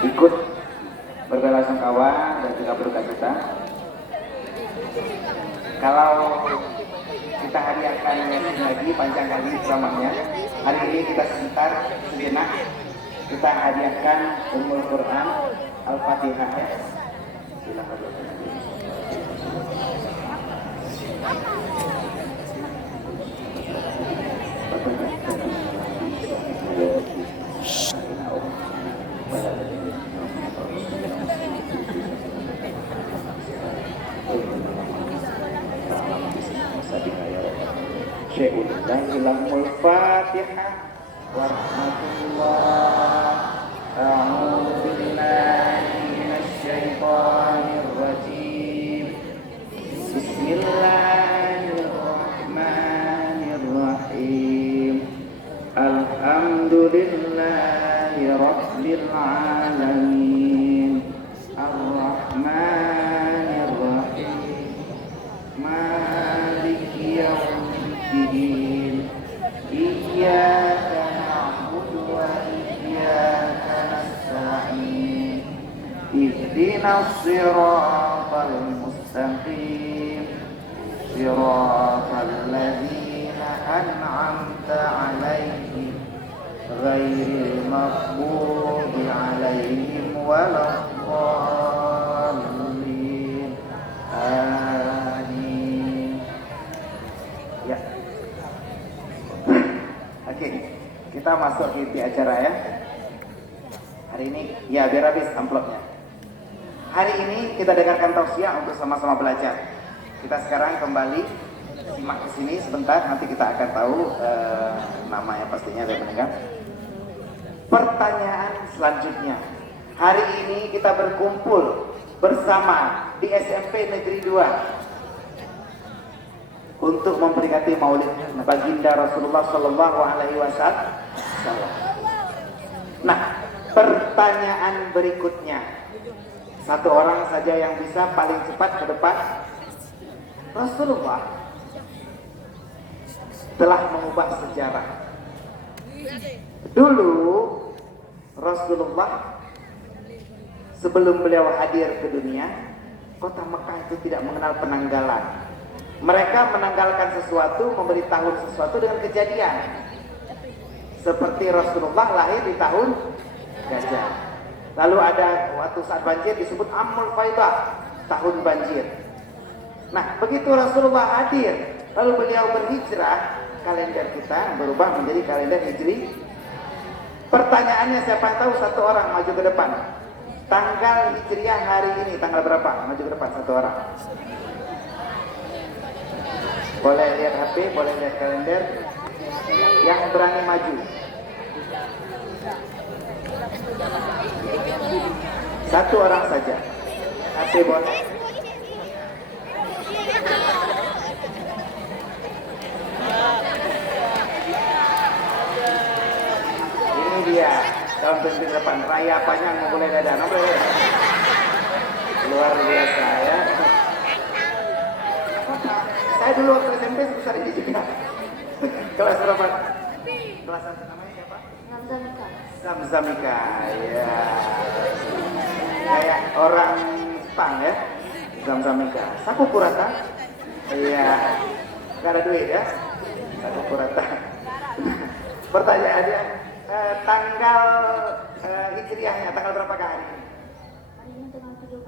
ikut berbelasungkawa dan juga berduka cita. Kalau kita hadiahkan lagi panjang kali selamanya, hari ini kita sejenak kita hadiahkan Ummul Quran Al-Fatihah ya. Silakan. Syai'ul Fatihah warahmatullah. A'udzu billahi minasy syaithanir rajim. Bismillahirrahmanirrahim. Alhamdulillahi rabbil alamin. Ar-Rahmanir Rahim. Maliki yaumiddin. Iyyaka na'budu wa iyyaka nasta'in. Ihdinas siratal mustaqim. Siratal ladzina an'amta 'alaihim ghairil maghdubi 'alaihim waladdallin. Amin. Ya. Oke, kita masuk ke inti acara ya. Hari ini, ya biar habis amplopnya. Hari ini kita dengarkan tausiah untuk sama-sama belajar. Kita sekarang kembali simak ke sini sebentar, nanti kita akan tahu namanya pastinya saya mendengar. Pertanyaan selanjutnya. Hari ini kita berkumpul bersama di SMP Negeri 2 untuk memperingati Maulid Baginda Rasulullah Shallallahu Alaihi Wasallam. Nah, pertanyaan berikutnya, satu orang saja yang bisa paling cepat ke depan. Rasulullah telah mengubah sejarah. Dulu Rasulullah sebelum beliau hadir ke dunia, kota Mekah itu tidak mengenal penanggalan. Mereka menanggalkan sesuatu, memberitahu sesuatu dengan kejadian. Seperti Rasulullah lahir di tahun gajah. Lalu ada waktu saat banjir disebut Amul Faidah, tahun banjir. Nah, begitu Rasulullah hadir, lalu beliau berhijrah, kalender kita berubah menjadi kalender Hijri. Pertanyaannya, siapa yang tahu? Satu orang maju ke depan. Tanggal Hijriah hari ini tanggal berapa? Maju ke depan satu orang. Boleh lihat HP, boleh lihat kalender. Yang berani maju. Satu orang saja. HP boleh. Ini dia tahun 2008 raya panjang mulai dada, luar biasa ya. Saya dulu waktu SMP sebesar ini juga. Kelas berapa? Kelas 1 namanya siapa? Zamzamika. Zamzamika ya. Kayak orang Jepang ya. Zamzamika. Saku Kurata. Iya. Gak ada duit ya. Saku Kurata. Pertanyaannya, tanggal Hijriahnya tanggal berapa hari? Hari ini tanggal 17.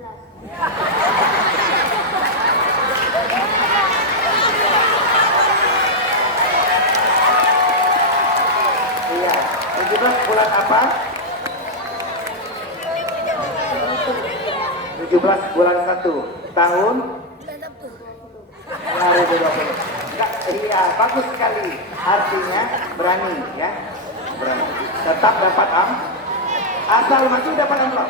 Iya, 17 bulan apa? 17 bulan 1 tahun 2020. Enggak, iya, bagus sekali. Artinya berani ya. Berani. Tetap dapat asal maju dapat amplop.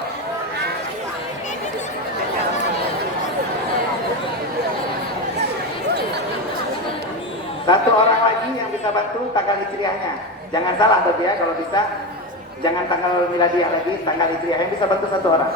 Satu orang lagi yang bisa bantu tanggal hijriahnya. Jangan salah berarti ya, kalau bisa jangan tanggal miladiah lagi, tanggal hijriahnya bisa bantu satu orang.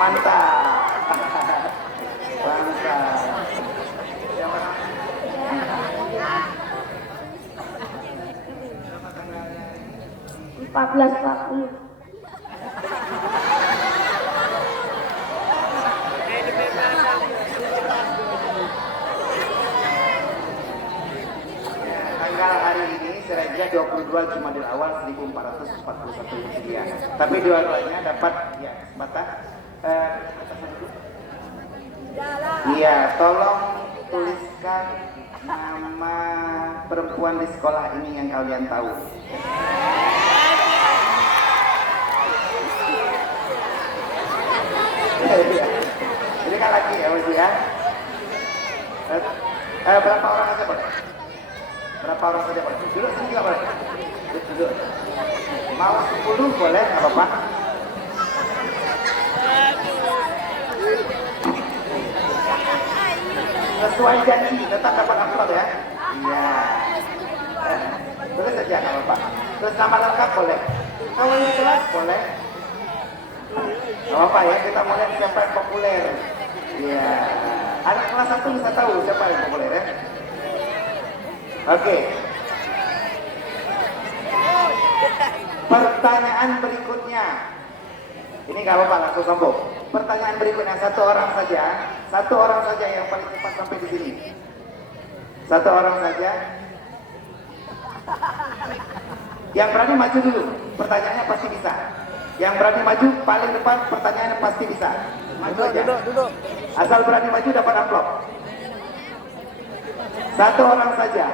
Mantap. Mantap. Siapa namanya? 14.40. Tanggal hari ini Sirajah 22 Jumadil Awal 1441 Hijriah. Tapi dua-duanya dapat ya kesempatan. Iya, tolong tuliskan nama perempuan di sekolah ini yang kalian tahu. Ini kan lagi ya Mas ya. Berapa orang aja boleh? Berapa orang saja boleh? Duduk sini juga boleh. Duduk. Mau 10 boleh, nggak apa-apa. Sesuai janji, tetap dapat amplop ya. Iya. Terus saja nggak apa-apa. Terus nama lengkap boleh. Kalau di kelas boleh. Nggak apa-apa ya, kita mulai siapa yang populer. Iya. Anak kelas 1 bisa tahu siapa yang populer ya. Oke. Pertanyaan berikutnya. Ini nggak apa-apa, langsung sambung. Pertanyaan berikutnya, satu orang saja yang paling cepat sampai di sini. Satu orang saja. Yang berani maju dulu, pertanyaannya pasti bisa. Yang berani maju paling depan, pertanyaannya pasti bisa. Maju aja. Duduk. Asal berani maju dapat amplop. Satu orang saja.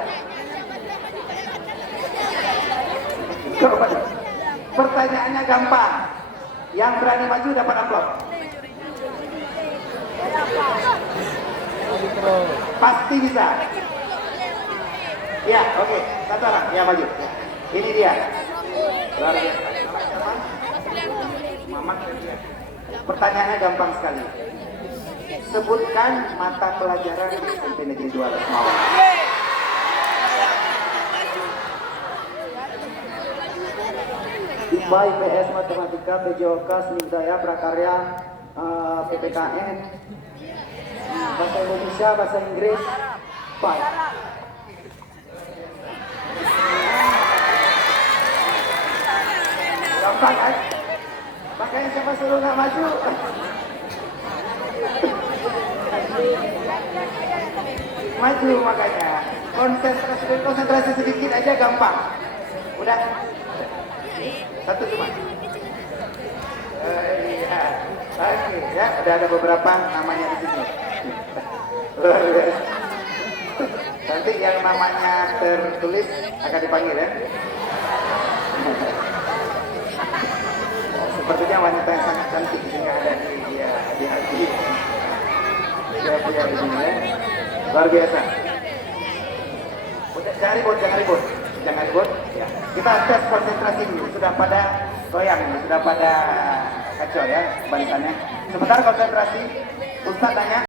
Pertanyaannya gampang. Yang berani maju dapat amplop. Pasti bisa. Ya, oke. Satu orang, ya maju. Ini dia. Luar biasa. Mamat. Pertanyaannya gampang sekali. Sebutkan mata pelajaran SMP Negeri 2 Lesmawar. IPA, IPS, Matematika, PJOK, Seni Budaya, Prakarya, PPKN, Bahasa Indonesia, Bahasa Inggris, PAI. Gampang kan? Makanya siapa suruh nggak maju? Maju makanya. Konsentrasi sedikit aja gampang. Udah. Satu cuma. Iya. Oke, ya, udah ada beberapa namanya di sini. Luar biasa. Nanti yang namanya tertulis akan dipanggil ya. Sepertinya wanita yang sangat cantik ini ada di hati. Dia di sini ya. Luar biasa. Udah, jangan ribut. Ya. Kita tes konsentrasi dulu. Sudah pada goyang, sudah pada kacau ya barisannya. Sebentar konsentrasi. Ustaz tanya.